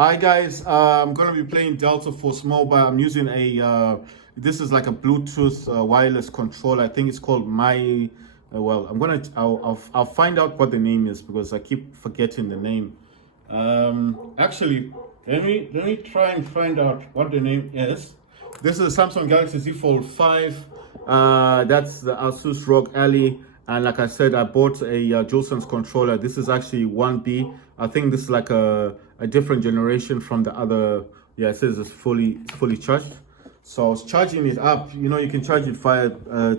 Hi guys, I'm gonna be playing Delta Force Mobile. I'm using this is like a Bluetooth wireless controller. I think it's called well, I'll find out what the name is because I keep forgetting the name. Actually, let me try and find out what the name is. This is a Samsung Galaxy Z Fold 5. That's the Asus ROG Ally. And like I said, I bought a DualSense controller. This is actually 1B. I think this is like a different generation from the other. Yeah, it says it's fully charged. So I was charging it up. You know, you can charge it via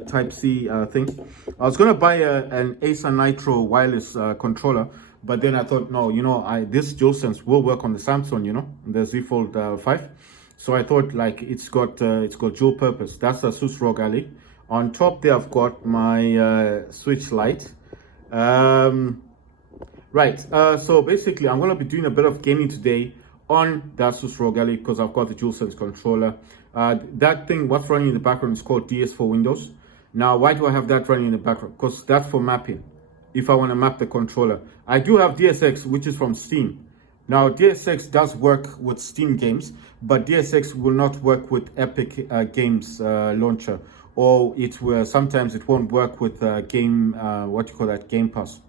Type C thing. I was gonna buy an Acer Nitro wireless controller, but then I thought, no, you know, this DualSense will work on the Samsung, you know, the Z Fold 5. So I thought like it's got dual purpose. That's the Asus ROG Ally. On top there, I've got my Switch Lite. Right, so basically I'm going to be doing a bit of gaming today on the Asus ROG Ally because I've got the DualSense controller. That thing, what's running in the background is called DS for Windows. Now, why do I have that running in the background? Because that's for mapping, if I want to map the controller. I do have DSX, which is from Steam. Now, DSX does work with Steam games, but DSX will not work with Epic Games launcher, or sometimes it won't work with Game Pass.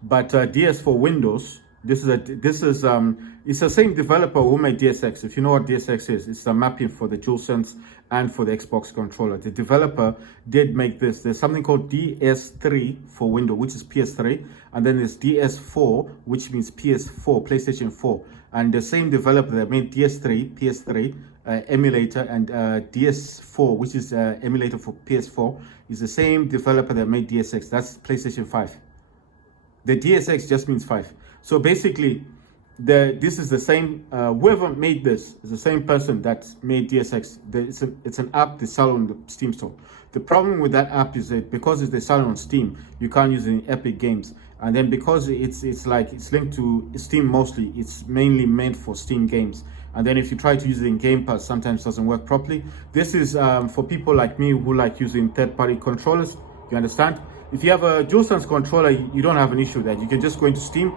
But DS for Windows, it's the same developer who made DSX. If you know what DSX is, it's a mapping for the DualSense and for the Xbox controller. The developer did make this. There's something called DS3 for Windows, which is PS3, and then there's DS4, which means PS4, PlayStation 4. And the same developer that made DS3, PS3 emulator, and DS4, which is emulator for PS4, is the same developer that made DSX. That's PlayStation 5. The DSX just means 5. So basically, this is the same, whoever made this is the same person that made DSX. It's an app they sell on the Steam store. The problem with that app is that because they sell it on Steam, you can't use it in Epic Games. And then because it's linked to Steam mostly, it's mainly meant for Steam games. And then if you try to use it in Game Pass, sometimes it doesn't work properly. This is for people like me who like using third-party controllers. You understand? If you have a DualSense controller, you don't have an issue with that. You can just go into Steam.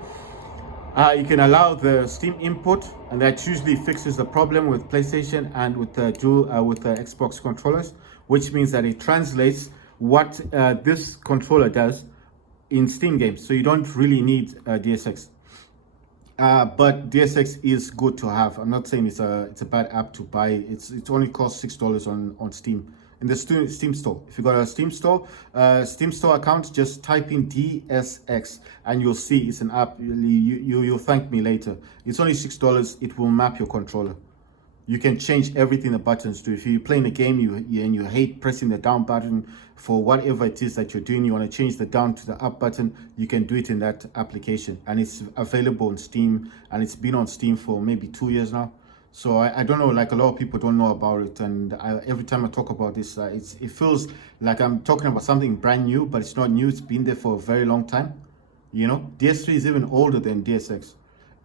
You can allow the Steam input, and that usually fixes the problem with PlayStation and with the Xbox controllers, which means that it translates what this controller does in Steam games. So you don't really need DSX. But DSX is good to have. I'm not saying it's a bad app to buy. It only costs $6 on Steam. In the Steam store. If you got a Steam store account, just type in DSX and you'll see it's an app. You'll thank me later. It's only $6. It will map your controller. You can change everything the buttons do. If you're playing a game and you hate pressing the down button for whatever it is that you're doing, you want to change the down to the up button, you can do it in that application. And it's available on Steam, and it's been on Steam for maybe 2 years now. So I don't know, like a lot of people don't know about it, and every time I talk about this, it feels like I'm talking about something brand new, but it's not new. It's been there for a very long time. You know, DS3 is even older than DSX,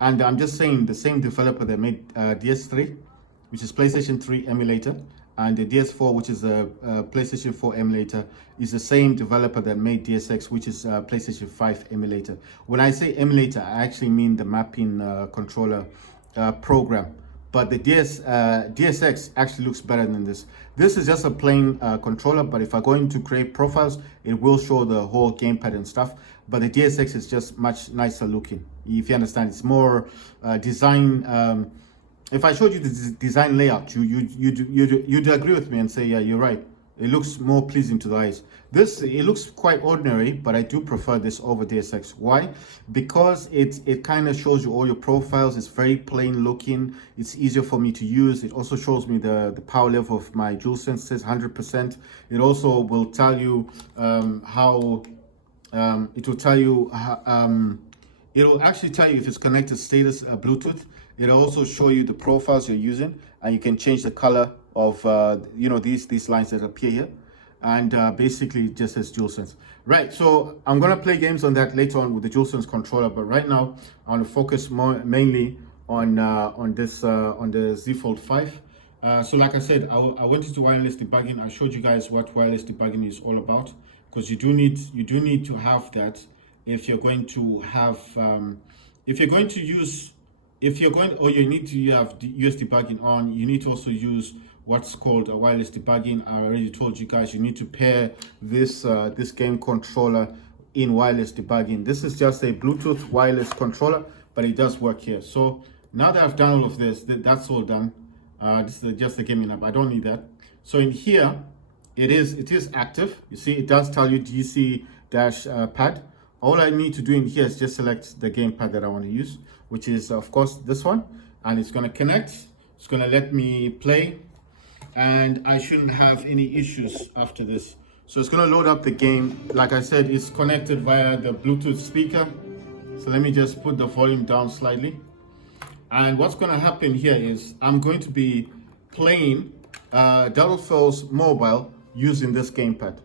and I'm just saying the same developer that made DS3, which is PlayStation 3 emulator, and the DS4, which is a PlayStation 4 emulator, is the same developer that made DSX, which is a PlayStation 5 emulator. When I say emulator, I actually mean the mapping controller program. But the DSX actually looks better than this. This is just a plain controller, but if I go into create profiles, it will show the whole gamepad and stuff. But the DSX is just much nicer looking. If you understand, it's more design. If I showed you the design layout, you'd agree with me and say, yeah, you're right. It looks more pleasing to the eyes. It looks quite ordinary, but I do prefer this over DSX. Why? Because it kind of shows you all your profiles. It's very plain looking. It's easier for me to use. It also shows me the power level of my DualSense, says 100%. It also will tell you it will actually tell you if it's connected status Bluetooth. It'll also show you the profiles you're using, and you can change the color of these lines that appear here, and basically just says DualSense. Right, so I'm gonna play games on that later on with the DualSense controller, but right now I want to focus mainly on the Z Fold 5. So like I said, I went into wireless debugging. I showed you guys what wireless debugging is all about, because you do need to have that if you're going to have if you're going to use if you're going, or you need to have the US debugging on, you need to also use what's called a wireless debugging. I already told you guys you need to pair this this game controller in wireless debugging. This is just a Bluetooth wireless controller, but it does work here. So now that I've done all of this, that's all done. This is just the gaming app. I don't need that. So in here, it is active. You see, it does tell you DC dash pad. All I need to do in here is just select the gamepad that I want to use, which is of course this one, and it's going to connect. It's going to let me play, and I shouldn't have any issues after this. So it's going to load up the game. Like I said, it's connected via the Bluetooth speaker. So let me just put the volume down slightly. And what's going to happen here is I'm going to be playing DualSense mobile using this gamepad.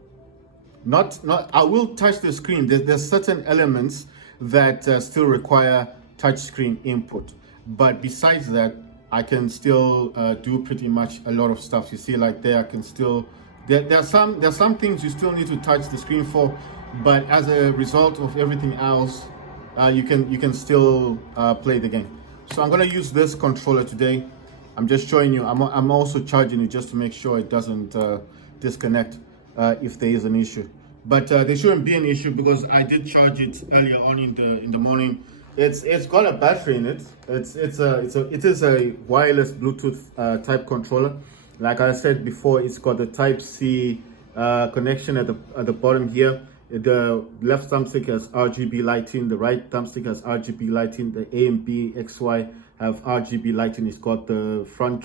Not I will touch the screen. There's certain elements that still require touch screen input, but besides that, I can still do pretty much a lot of stuff. You see, like there, I can still there's some things you still need to touch the screen for, but as a result of everything else, you can still play the game. So I'm gonna use this controller today. I'm just showing you. I'm also charging it just to make sure it doesn't disconnect if there is an issue. But there shouldn't be an issue because I did charge it earlier on in the morning. It's got a battery in it. It is a wireless Bluetooth type controller. Like I said before, it's got the Type C connection at the bottom here. The left thumbstick has RGB lighting. The right thumbstick has RGB lighting. The A and B, X, Y have RGB lighting. It's got the front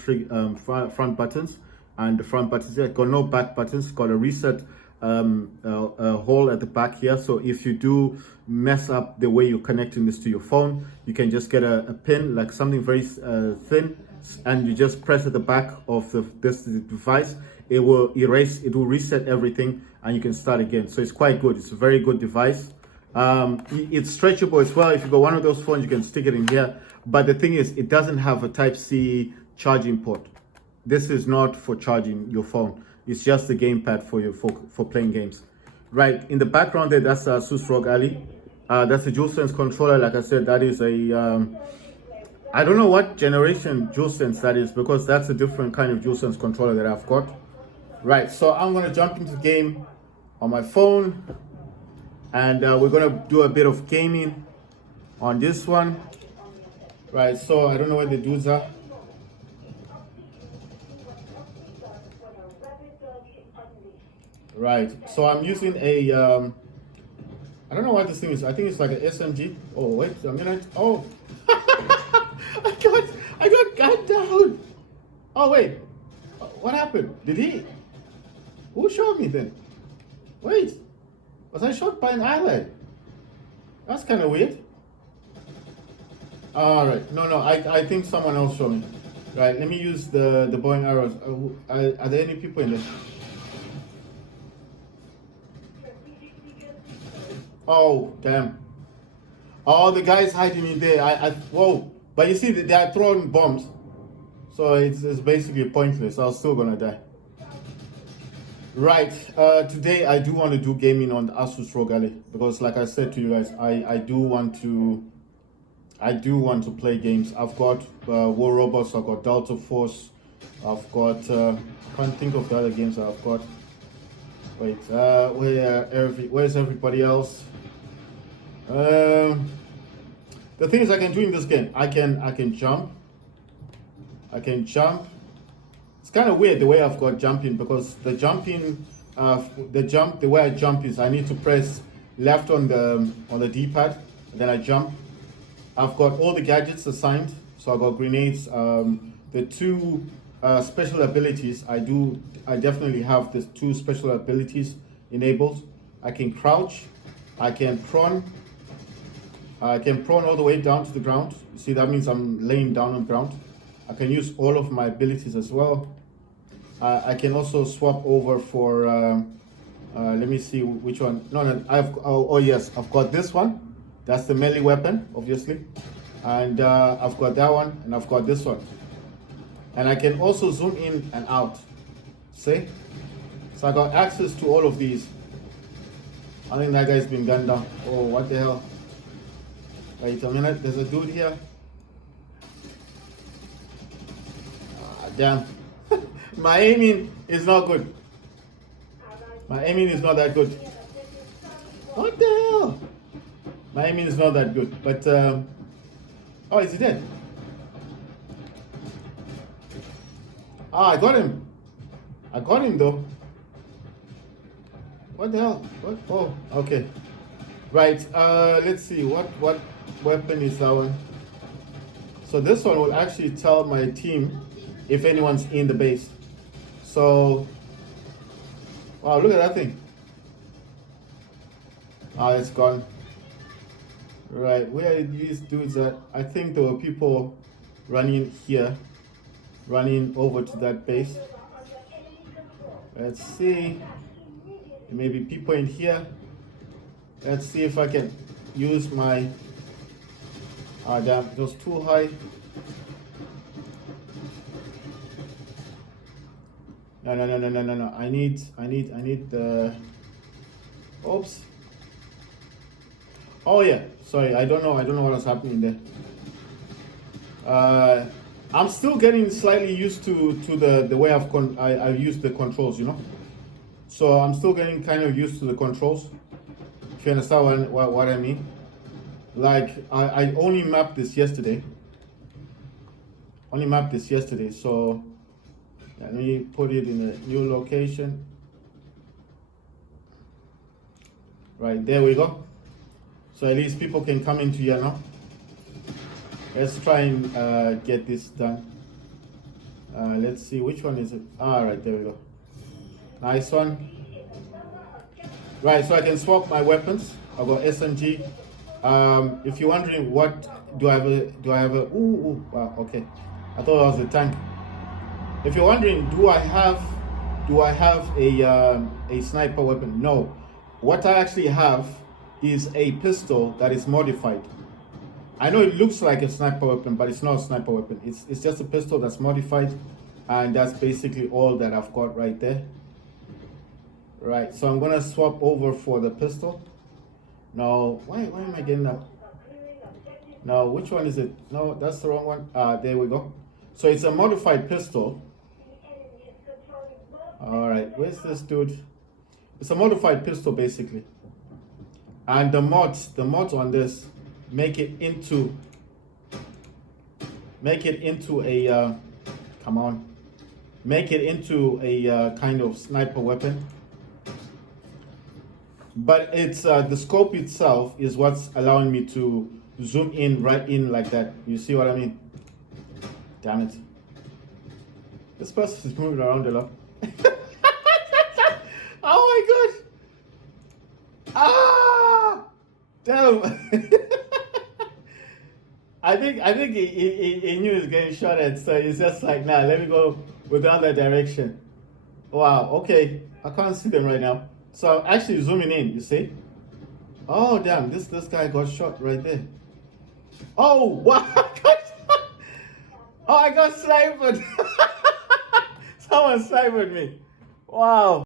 buttons, and the front buttons. It's got no back buttons. It's got a reset hole at the back here. So if you do mess up the way you're connecting this to your phone, you can just get a pin, like something very thin, and you just press at the back of this device. It will erase, it will reset everything, and you can start again. So it's quite good. It's a very good device. It's stretchable as well. If you got one of those phones, you can stick it in here. But the thing is, it doesn't have a Type C charging port. This is not for charging your phone. It's just the gamepad for playing games. Right, in the background there, that's ASUS ROG Ally. That's a DualSense controller. Like I said, that is a, I don't know what generation DualSense that is, because that's a different kind of DualSense controller that I've got. Right, so I'm gonna jump into the game on my phone, and we're gonna do a bit of gaming on this one. Right, so I don't know where the dudes are. Right, so I'm using a, I don't know what this thing is. I think it's like an SMG. Oh, wait a minute. Oh, I got gunned down. Oh, wait, what happened? Did he? Who shot me then? Wait, was I shot by an ally? That's kind of weird. All right, no, I think someone else shot me. Right, let me use the bow and arrows. Are there any people in there? Oh, damn. Oh, the guy's hiding in there. Whoa. But you see, they are throwing bombs. So it's basically pointless. I was still gonna die. Right, today I do want to do gaming on the ASUS ROG Ally, because like I said to you guys, I do want to play games. I've got War Robots, I've got Delta Force, I've got I can't think of the other games that I've got. Wait, where's everybody else? The thing is, I can do in this game, I can jump. It's kind of weird the way I've got jumping, because the way I jump is I need to press left on the D-pad, and then I jump. I've got all the gadgets assigned, so I've got grenades. The two special abilities, I definitely have the two special abilities enabled. I can crouch, I can prone all the way down to the ground. You see, that means I'm laying down on the ground. I can use all of my abilities as well. I can also swap over for, let me see which one. No, oh yes, I've got this one. That's the melee weapon, obviously. And I've got that one, and I've got this one. And I can also zoom in and out. See? So I got access to all of these. I think that guy's been gunned down. Oh, what the hell? Wait a minute, there's a dude here. Damn. My aiming is not good. My aiming is not that good. What the hell? My aiming is not that good. But, oh, is he dead? Ah, I got him. I got him though. What the hell? What? Oh, okay. Right. Let's see. What weapon is that one? So this one will actually tell my team if anyone's in the base. So, wow, look at that thing. Ah, it's gone. Right. Where are these dudes at? I think there were people running here, running over to that base. Let's see. There may be people in here. Let's see if I can use my. Ah, damn, it was too high. No. I need the. Oops. Oh yeah. Sorry, I don't know what was happening there. I'm still getting slightly used to the way I use the controls, you know. So I'm still getting kind of used to the controls. If you understand what I mean. Like I only mapped this yesterday. So let me put it in a new location. Right, there we go. So at least people can come into here now. Let's try and get this done. Let's see, which one is it? Ah, right, there we go. Nice one. Right, so I can swap my weapons. I've got SMG. If you're wondering what do I have a ooh, wow, okay. I thought it was a tank. If you're wondering, do I have a sniper weapon? No. What I actually have is a pistol that is modified. I know it looks like a sniper weapon, but it's not a sniper weapon. It's just a pistol that's modified, and that's basically all that I've got right there. Right, so I'm gonna swap over for the pistol. No, why am I getting that? No, which one is it? No, that's the wrong one. There we go. So it's a modified pistol. All right, where's this dude? It's a modified pistol basically. And the mods on this make it into a kind of sniper weapon. But it's the scope itself is what's allowing me to zoom in right in like that. You see what I mean? Damn it. This person is moving around a lot. Oh my god! Ah! Damn! I think he knew he was getting shot at, so he's just like, nah, let me go with the other direction. Wow, okay. I can't see them right now. So I'm actually zooming in, you see? Oh damn, this guy got shot right there. Oh wow! Oh, I got sniped! Someone sniped me. Wow.